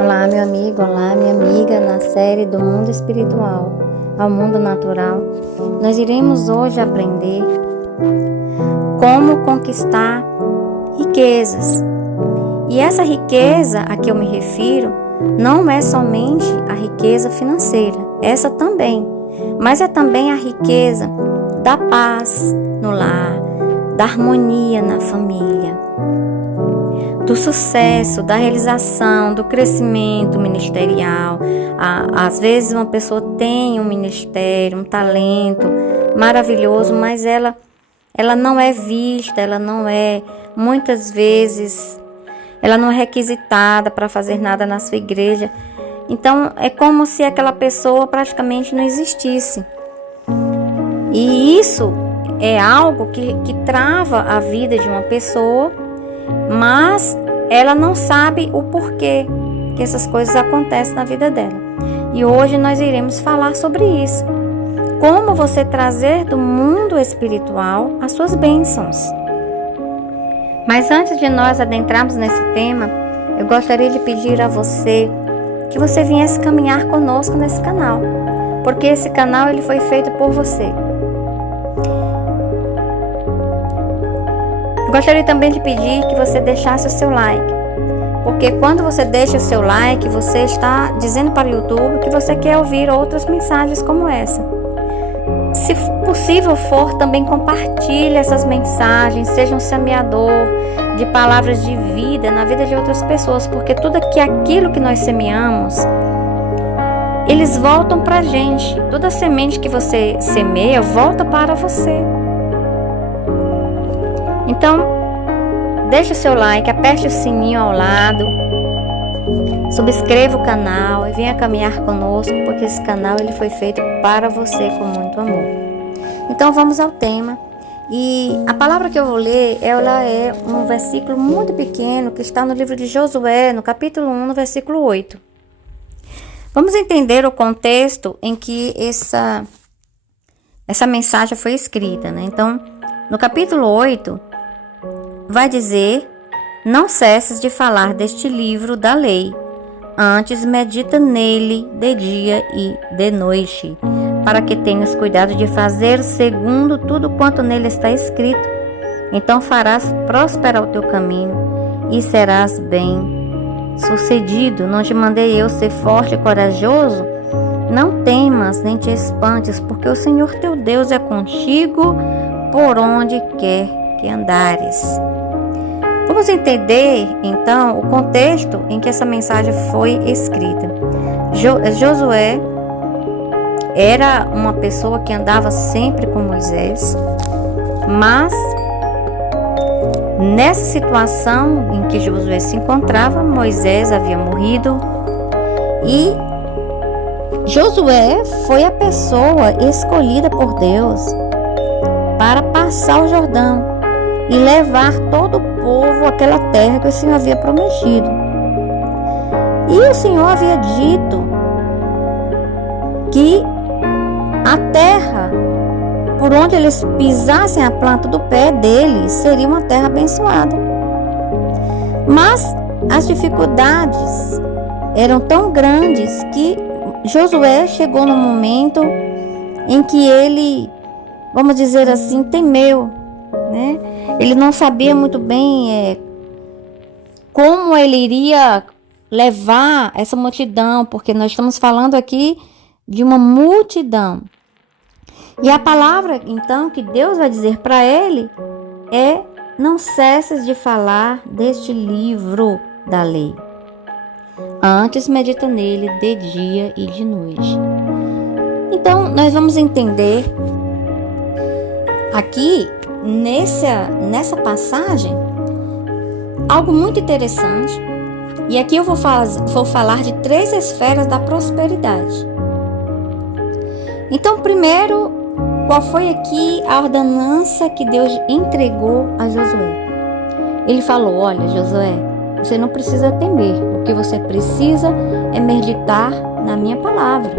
Olá, meu amigo, olá, minha amiga, na série do mundo espiritual ao mundo natural, nós iremos hoje aprender como conquistar riquezas. E essa riqueza a que eu me refiro não é somente a riqueza financeira, essa também, mas é também a riqueza da paz no lar, da harmonia na família, do sucesso, da realização, do crescimento ministerial. Às vezes uma pessoa tem um ministério, um talento maravilhoso, mas ela não é vista, ela não é, muitas vezes, ela não é requisitada para fazer nada na sua igreja. Então é como se aquela pessoa praticamente não existisse. E isso é algo que trava a vida de uma pessoa, mas ela não sabe o porquê que essas coisas acontecem na vida dela. E hoje nós iremos falar sobre isso. Como você trazer do mundo espiritual as suas bênçãos. Mas antes de nós adentrarmos nesse tema, eu gostaria de pedir a você que você viesse caminhar conosco nesse canal, porque esse canal ele foi feito por você. Eu gostaria também de pedir que você deixasse o seu like, porque quando você deixa o seu like, você está dizendo para o YouTube que você quer ouvir outras mensagens como essa. Se possível for, também compartilhe essas mensagens, seja um semeador de palavras de vida na vida de outras pessoas, porque tudo aquilo que nós semeamos, eles voltam para a gente. Toda semente que você semeia volta para você. Então, deixe o seu like, aperte o sininho ao lado, subscreva o canal e venha caminhar conosco, porque esse canal ele foi feito para você com muito amor. Então vamos ao tema. E a palavra que eu vou ler, ela é um versículo muito pequeno que está no livro de Josué, no capítulo 1, no versículo 8. Vamos entender o contexto em que essa mensagem foi escrita, né? Então, no capítulo 8, vai dizer: não cesses de falar deste livro da lei, antes medita nele de dia e de noite, para que tenhas cuidado de fazer segundo tudo quanto nele está escrito. Então farás prosperar o teu caminho e serás bem sucedido. Não te mandei eu ser forte e corajoso? Não temas nem te espantes, porque o Senhor teu Deus é contigo por onde quer que andares. Vamos entender, então, o contexto em que essa mensagem foi escrita. Josué era uma pessoa que andava sempre com Moisés, mas nessa situação em que Josué se encontrava, Moisés havia morrido e Josué foi a pessoa escolhida por Deus para passar o Jordão e levar todo o povo àquela terra que o Senhor havia prometido. E o Senhor havia dito que a terra por onde eles pisassem a planta do pé deles seria uma terra abençoada. Mas as dificuldades eram tão grandes que Josué chegou no momento em que ele, vamos dizer assim, temeu, né? Ele não sabia muito bem como ele iria levar essa multidão, porque nós estamos falando aqui de uma multidão. E a palavra, então, que Deus vai dizer para ele é: não cesses de falar deste livro da lei. Antes medita nele de dia e de noite. Então, nós vamos entender aqui, nessa passagem, algo muito interessante. E aqui eu vou falar de 3 esferas da prosperidade. Então, primeiro, qual foi aqui a ordenança que Deus entregou a Josué? Ele falou: olha, Josué, você não precisa temer. O que você precisa é meditar na minha palavra.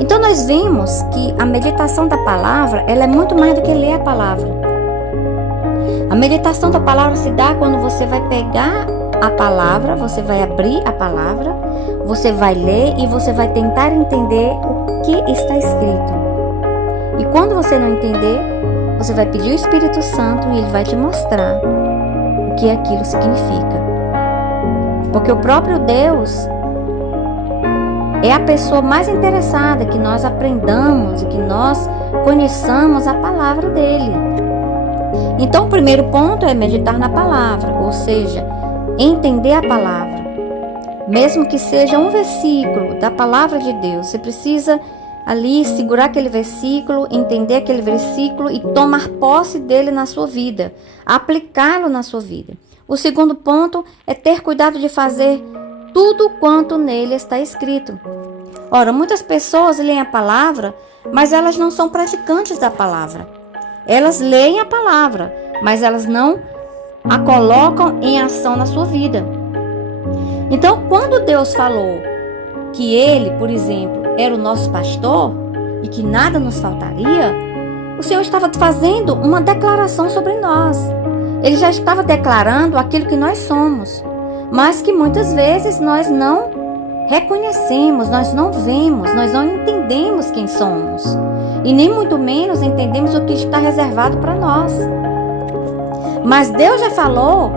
Então nós vimos que a meditação da palavra, ela é muito mais do que ler a palavra. A meditação da palavra se dá quando você vai pegar a palavra, você vai abrir a palavra, você vai ler e você vai tentar entender o que está escrito. E quando você não entender, você vai pedir o Espírito Santo e ele vai te mostrar o que aquilo significa. Porque o próprio Deus é a pessoa mais interessada que nós aprendamos e que nós conheçamos a palavra dele. Então, o primeiro ponto é meditar na palavra, ou seja, entender a palavra. Mesmo que seja um versículo da palavra de Deus, você precisa ali segurar aquele versículo, entender aquele versículo e tomar posse dele na sua vida, aplicá-lo na sua vida. O segundo ponto é ter cuidado de fazer tudo quanto nele está escrito. Ora, muitas pessoas leem a palavra, mas elas não são praticantes da palavra. Elas leem a palavra, mas elas não a colocam em ação na sua vida. Então, quando Deus falou que Ele, por exemplo, era o nosso pastor e que nada nos faltaria, o Senhor estava fazendo uma declaração sobre nós. Ele já estava declarando aquilo que nós somos, mas que muitas vezes nós não reconhecemos, nós não vemos, nós não entendemos quem somos. E nem muito menos entendemos o que está reservado para nós. Mas Deus já falou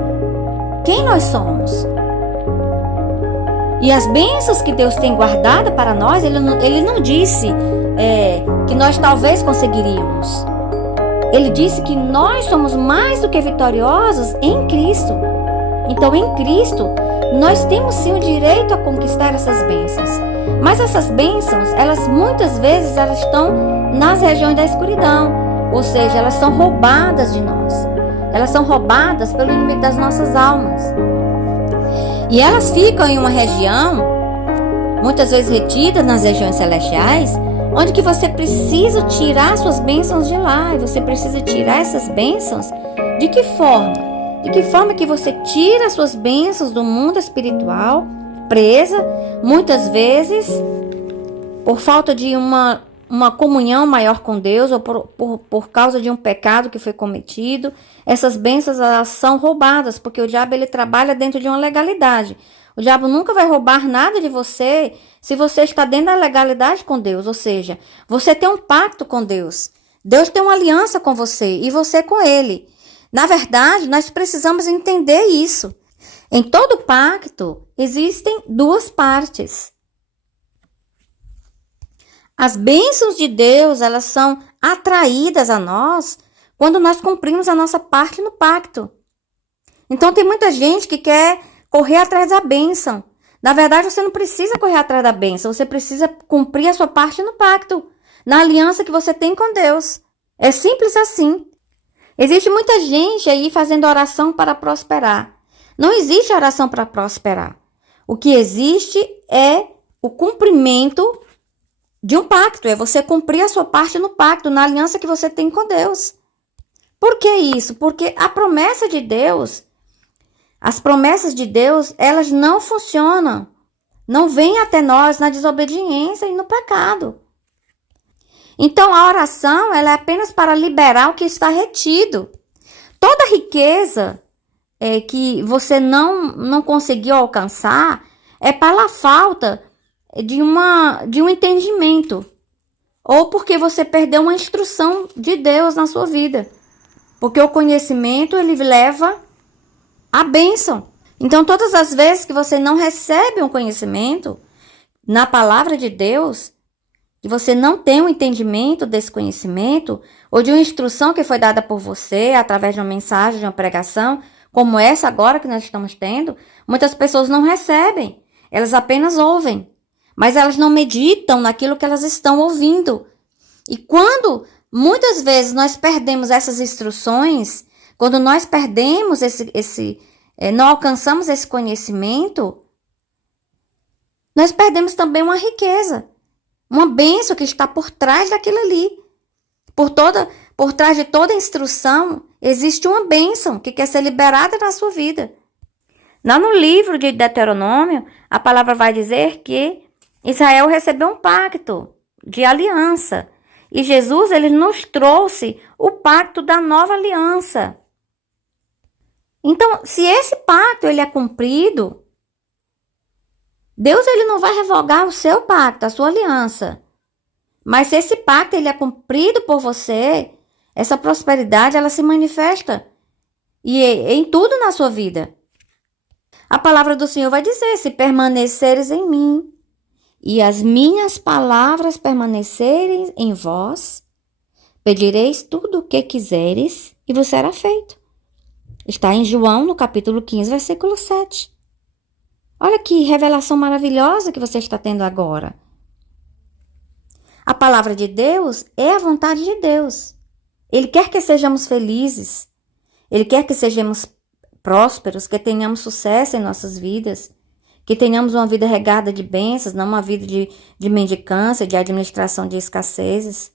quem nós somos. E as bênçãos que Deus tem guardada para nós, Ele não disse que nós talvez conseguiríamos. Ele disse que nós somos mais do que vitoriosos em Cristo. Então, em Cristo, nós temos sim o direito a conquistar essas bênçãos. Mas essas bênçãos, muitas vezes elas estão nas regiões da escuridão. Ou seja, elas são roubadas de nós. Elas são roubadas pelo inimigo das nossas almas. E elas ficam em uma região, muitas vezes retidas nas regiões celestiais, onde que você precisa tirar suas bênçãos de lá. E você precisa tirar essas bênçãos de que forma? De que forma que você tira suas bênçãos do mundo espiritual, presa, muitas vezes, por falta de uma comunhão maior com Deus, ou por causa de um pecado que foi cometido. Essas bênçãos, elas são roubadas, porque o diabo ele trabalha dentro de uma legalidade. O diabo nunca vai roubar nada de você se você está dentro da legalidade com Deus, ou seja, você tem um pacto com Deus. Deus tem uma aliança com você e você com ele. Na verdade, nós precisamos entender isso. Em todo pacto, existem duas partes. As bênçãos de Deus, elas são atraídas a nós quando nós cumprimos a nossa parte no pacto. Então, tem muita gente que quer correr atrás da bênção. Na verdade, você não precisa correr atrás da bênção, você precisa cumprir a sua parte no pacto, na aliança que você tem com Deus. É simples assim. Existe muita gente aí fazendo oração para prosperar. Não existe oração para prosperar. O que existe é o cumprimento de um pacto. É você cumprir a sua parte no pacto, na aliança que você tem com Deus. Por que isso? Porque a promessa de Deus, as promessas de Deus, elas não funcionam. Não vêm até nós na desobediência e no pecado. Então, a oração ela é apenas para liberar o que está retido. Toda riqueza que você não conseguiu alcançar é pela falta de um entendimento. Ou porque você perdeu uma instrução de Deus na sua vida. Porque o conhecimento, ele leva à bênção. Então, todas as vezes que você não recebe um conhecimento na palavra de Deus, que você não tem um entendimento desse conhecimento, ou de uma instrução que foi dada por você, através de uma mensagem, de uma pregação, como essa agora que nós estamos tendo, muitas pessoas não recebem. Elas apenas ouvem, mas elas não meditam naquilo que elas estão ouvindo. E quando muitas vezes nós perdemos essas instruções, quando nós perdemos não alcançamos esse conhecimento, nós perdemos também uma riqueza, uma bênção que está por trás daquilo ali. Por trás de toda instrução, existe uma bênção que quer ser liberada na sua vida. Lá no livro de Deuteronômio, a palavra vai dizer que Israel recebeu um pacto de aliança. E Jesus, ele nos trouxe o pacto da nova aliança. Então, se esse pacto ele é cumprido, Deus ele não vai revogar o seu pacto, a sua aliança. Mas se esse pacto ele é cumprido por você, essa prosperidade ela se manifesta e em tudo na sua vida. A palavra do Senhor vai dizer: se permaneceres em mim e as minhas palavras permanecerem em vós, pedireis tudo o que quiseres e vos será feito. Está em João, no capítulo 15, versículo 7. Olha que revelação maravilhosa que você está tendo agora. A palavra de Deus é a vontade de Deus. Ele quer que sejamos felizes. Ele quer que sejamos prósperos, que tenhamos sucesso em nossas vidas, que tenhamos uma vida regada de bênçãos, não uma vida de mendicância, de administração de escassezes.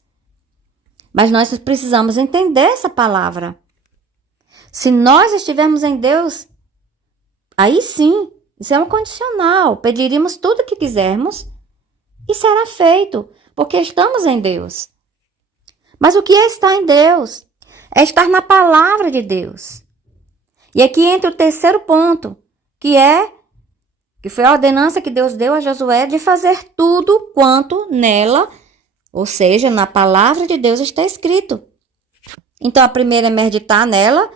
Mas nós precisamos entender essa palavra. Se nós estivermos em Deus, aí sim, isso é um condicional. Pediríamos tudo o que quisermos e será feito, porque estamos em Deus. Mas o que é estar em Deus? É estar na palavra de Deus. E aqui entra o terceiro ponto, que foi a ordenança que Deus deu a Josué de fazer tudo quanto nela, ou seja, na palavra de Deus está escrito. Então, a primeira é meditar nela,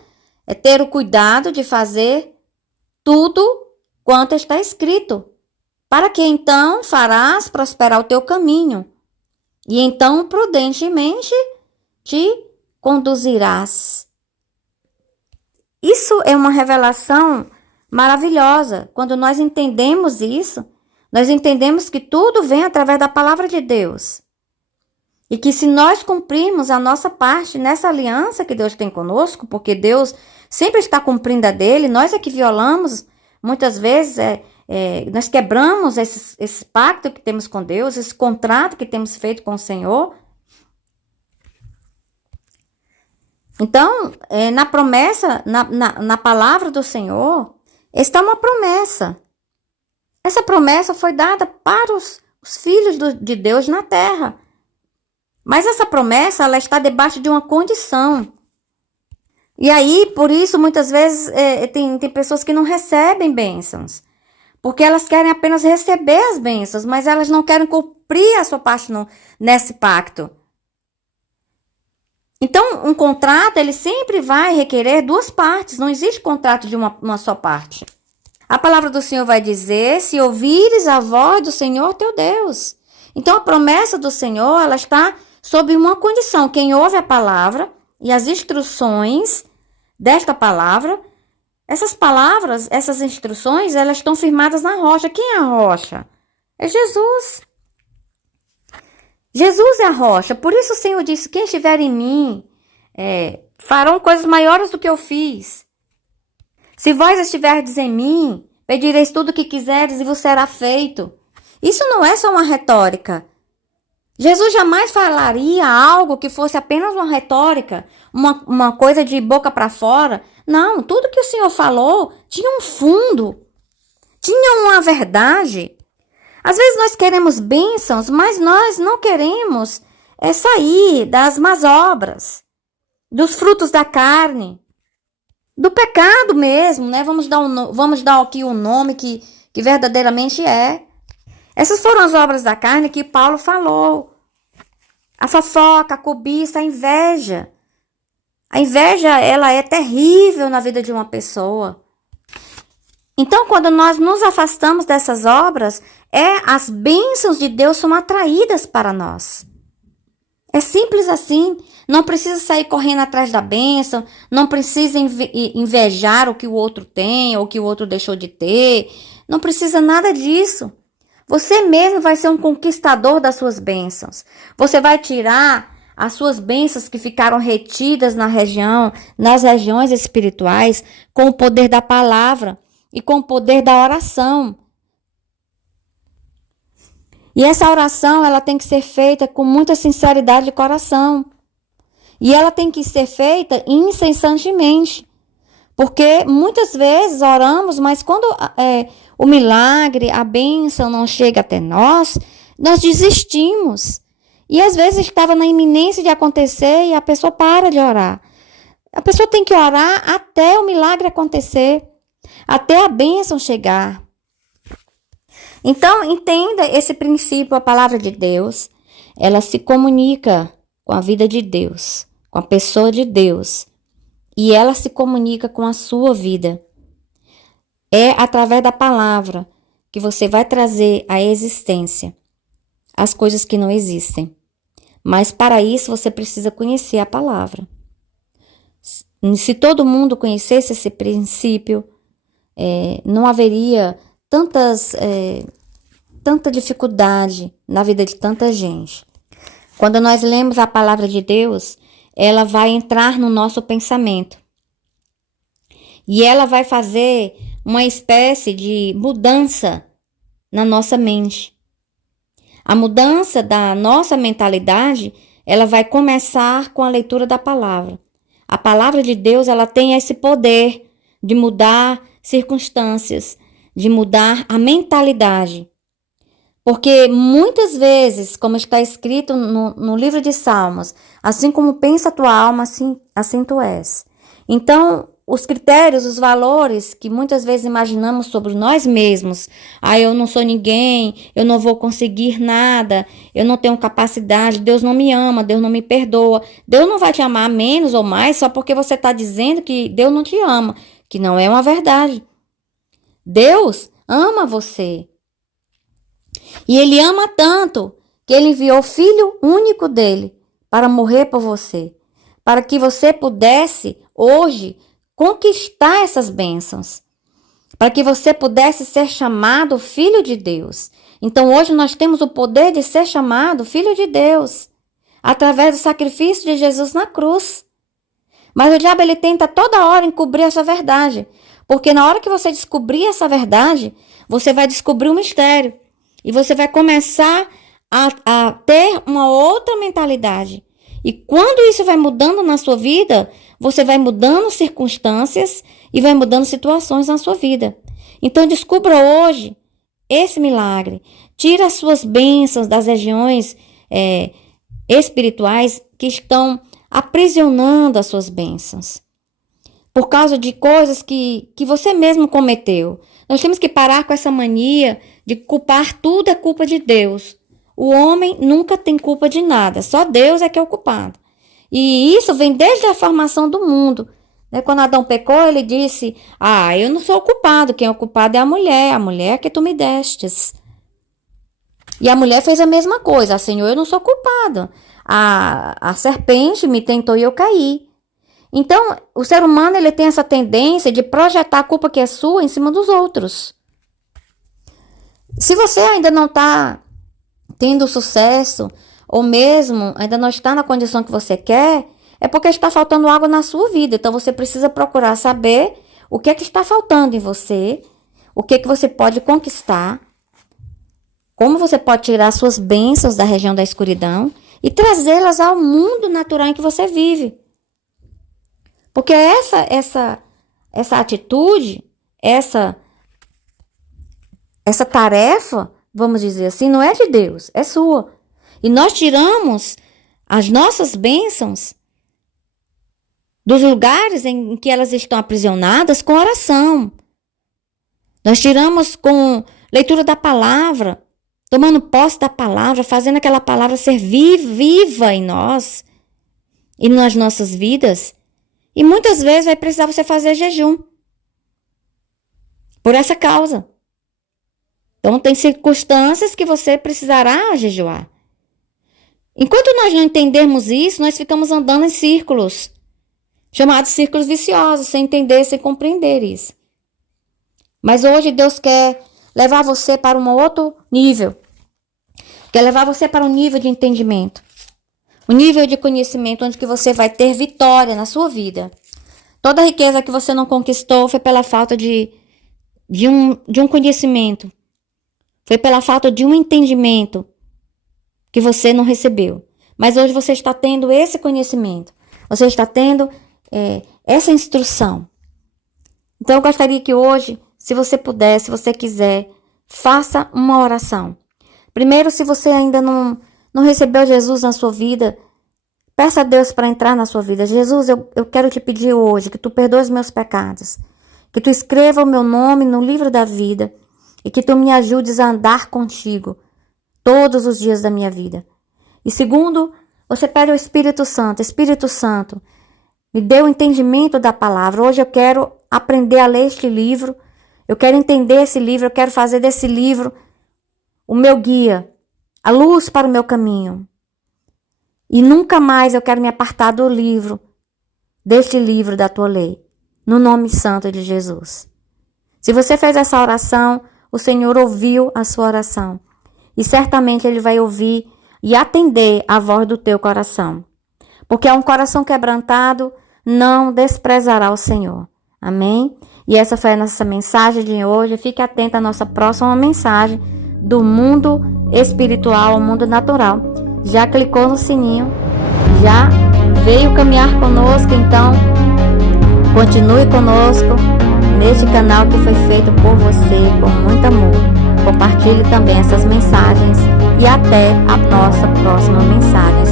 é ter o cuidado de fazer tudo quanto está escrito, para que então farás prosperar o teu caminho, e então prudentemente te conduzirás. Isso é uma revelação maravilhosa. Quando nós entendemos isso, nós entendemos que tudo vem através da palavra de Deus. E que se nós cumprirmos a nossa parte nessa aliança que Deus tem conosco, porque Deus sempre está cumprindo a dele, nós é que violamos, muitas vezes nós quebramos esse pacto que temos com Deus, esse contrato que temos feito com o Senhor. Então, na promessa, na palavra do Senhor, está uma promessa. Essa promessa foi dada para os filhos de Deus na terra. Mas essa promessa, ela está debaixo de uma condição. E aí, por isso, muitas vezes, tem pessoas que não recebem bênçãos. Porque elas querem apenas receber as bênçãos, mas elas não querem cumprir a sua parte nesse pacto. Então, um contrato, ele sempre vai requerer duas partes. Não existe contrato de uma só parte. A palavra do Senhor vai dizer: se ouvires a voz do Senhor teu Deus. Então, a promessa do Senhor, ela está sob uma condição. Quem ouve a palavra e as instruções desta palavra, essas palavras, essas instruções, elas estão firmadas na rocha. Quem é a rocha? É Jesus. Jesus é a rocha. Por isso o Senhor disse: quem estiver em mim, farão coisas maiores do que eu fiz. Se vós estiverdes em mim, pedireis tudo o que quiseres e vos será feito. Isso não é só uma retórica. Jesus jamais falaria algo que fosse apenas uma retórica, uma coisa de boca para fora. Não, tudo que o Senhor falou tinha um fundo, tinha uma verdade. Às vezes nós queremos bênçãos, mas nós não queremos sair das más obras, dos frutos da carne, do pecado mesmo, né? Vamos dar aqui um nome que verdadeiramente é. Essas foram as obras da carne que Paulo falou. A fofoca, a cobiça, a inveja. A inveja, ela é terrível na vida de uma pessoa. Então, quando nós nos afastamos dessas obras, as bênçãos de Deus são atraídas para nós. É simples assim. Não precisa sair correndo atrás da bênção, não precisa invejar o que o outro tem ou o que o outro deixou de ter. Não precisa nada disso. Você mesmo vai ser um conquistador das suas bênçãos. Você vai tirar as suas bênçãos que ficaram retidas nas regiões espirituais, com o poder da palavra e com o poder da oração. E essa oração, ela tem que ser feita com muita sinceridade de coração. E ela tem que ser feita incessantemente. Porque muitas vezes oramos, mas quando o milagre, a bênção não chega até nós desistimos. E às vezes estava na iminência de acontecer e a pessoa para de orar. A pessoa tem que orar até o milagre acontecer, até a bênção chegar. Então, entenda esse princípio, a palavra de Deus, ela se comunica com a vida de Deus, com a pessoa de Deus, e ela se comunica com a sua vida. É através da palavra que você vai trazer à existência as coisas que não existem. Mas para isso você precisa conhecer a palavra. Se todo mundo conhecesse esse princípio, não haveria tanta dificuldade na vida de tanta gente. Quando nós lemos a palavra de Deus, ela vai entrar no nosso pensamento. E ela vai fazer uma espécie de mudança na nossa mente. A mudança da nossa mentalidade, ela vai começar com a leitura da palavra. A palavra de Deus, ela tem esse poder de mudar circunstâncias, de mudar a mentalidade. Porque muitas vezes, como está escrito no livro de Salmos, assim como pensa a tua alma, assim tu és. Então, os critérios, os valores que muitas vezes imaginamos sobre nós mesmos. Eu não sou ninguém, eu não vou conseguir nada, eu não tenho capacidade, Deus não me ama, Deus não me perdoa. Deus não vai te amar menos ou mais só porque você está dizendo que Deus não te ama, que não é uma verdade. Deus ama você. E Ele ama tanto que Ele enviou o Filho único dele para morrer por você, para que você pudesse hoje conquistar essas bênçãos, para que você pudesse ser chamado filho de Deus. Então hoje nós temos o poder de ser chamado filho de Deus, através do sacrifício de Jesus na cruz. Mas o diabo, ele tenta toda hora encobrir essa verdade, porque na hora que você descobrir essa verdade, você vai descobrir o mistério, e você vai começar a ter uma outra mentalidade. E quando isso vai mudando na sua vida, você vai mudando circunstâncias e vai mudando situações na sua vida. Então, descubra hoje esse milagre. Tira as suas bênçãos das regiões espirituais que estão aprisionando as suas bênçãos. Por causa de coisas que você mesmo cometeu. Nós temos que parar com essa mania de culpar tudo é culpa de Deus. O homem nunca tem culpa de nada, só Deus é que é o culpado. E isso vem desde a formação do mundo. Quando Adão pecou, ele disse, eu não sou o culpado, quem é o culpado é a mulher que tu me destes. E a mulher fez a mesma coisa, Senhor, eu não sou culpado. A serpente me tentou e eu caí. Então, o ser humano, ele tem essa tendência de projetar a culpa que é sua em cima dos outros. Se você ainda não está tendo sucesso, ou mesmo ainda não está na condição que você quer, é porque está faltando algo na sua vida. Então, você precisa procurar saber o que é que está faltando em você, o que é que você pode conquistar, como você pode tirar suas bênçãos da região da escuridão e trazê-las ao mundo natural em que você vive. Porque essa atitude, essa tarefa, vamos dizer assim, não é de Deus, é sua. E nós tiramos as nossas bênçãos dos lugares em que elas estão aprisionadas com oração. Nós tiramos com leitura da palavra, tomando posse da palavra, fazendo aquela palavra ser viva em nós e nas nossas vidas. E muitas vezes vai precisar você fazer jejum por essa causa. Então, tem circunstâncias que você precisará jejuar. Enquanto nós não entendermos isso, nós ficamos andando em círculos, chamados círculos viciosos, sem entender, sem compreender isso. Mas hoje Deus quer levar você para um outro nível. Quer levar você para um nível de entendimento. Um nível de conhecimento onde que você vai ter vitória na sua vida. Toda a riqueza que você não conquistou foi pela falta de um conhecimento. Foi pela falta de um entendimento que você não recebeu. Mas hoje você está tendo esse conhecimento. Você está tendo essa instrução. Então eu gostaria que hoje, se você puder, se você quiser, faça uma oração. Primeiro, se você ainda não recebeu Jesus na sua vida, Peça a Deus para entrar na sua vida. Jesus, eu quero te pedir hoje que tu perdoes meus pecados, que tu escreva o meu nome no livro da vida e que tu me ajudes a andar contigo todos os dias da minha vida. E segundo, você pede ao Espírito Santo, me dê o entendimento da palavra. Hoje eu quero aprender a ler este livro, eu quero entender esse livro, eu quero fazer desse livro o meu guia, a luz para o meu caminho. E nunca mais eu quero me apartar deste livro da tua lei, no nome santo de Jesus. Se você fez essa oração, o Senhor ouviu a sua oração. E certamente Ele vai ouvir e atender a voz do teu coração. Porque um coração quebrantado não desprezará o Senhor. Amém? E essa foi a nossa mensagem de hoje. Fique atento à nossa próxima mensagem do mundo espiritual ao mundo natural. Já clicou no sininho? Já veio caminhar conosco? Então, continue conosco neste canal que foi feito por você com muito amor. Compartilhe também essas mensagens e até a nossa próxima mensagem.